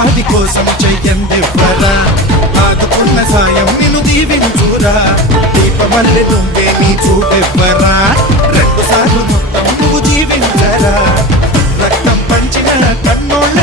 ఉపాధి కోసం చెయ్యందివ్వరా ఆదుకున్న సాయం నిన్ను దీవించురా దీపమల్లె తుంగే నీ చూపెవ్వరా 2 సార్లు మొత్తం నువ్వు జీవించరా రక్తం పంచిన కన్నోళ్ళ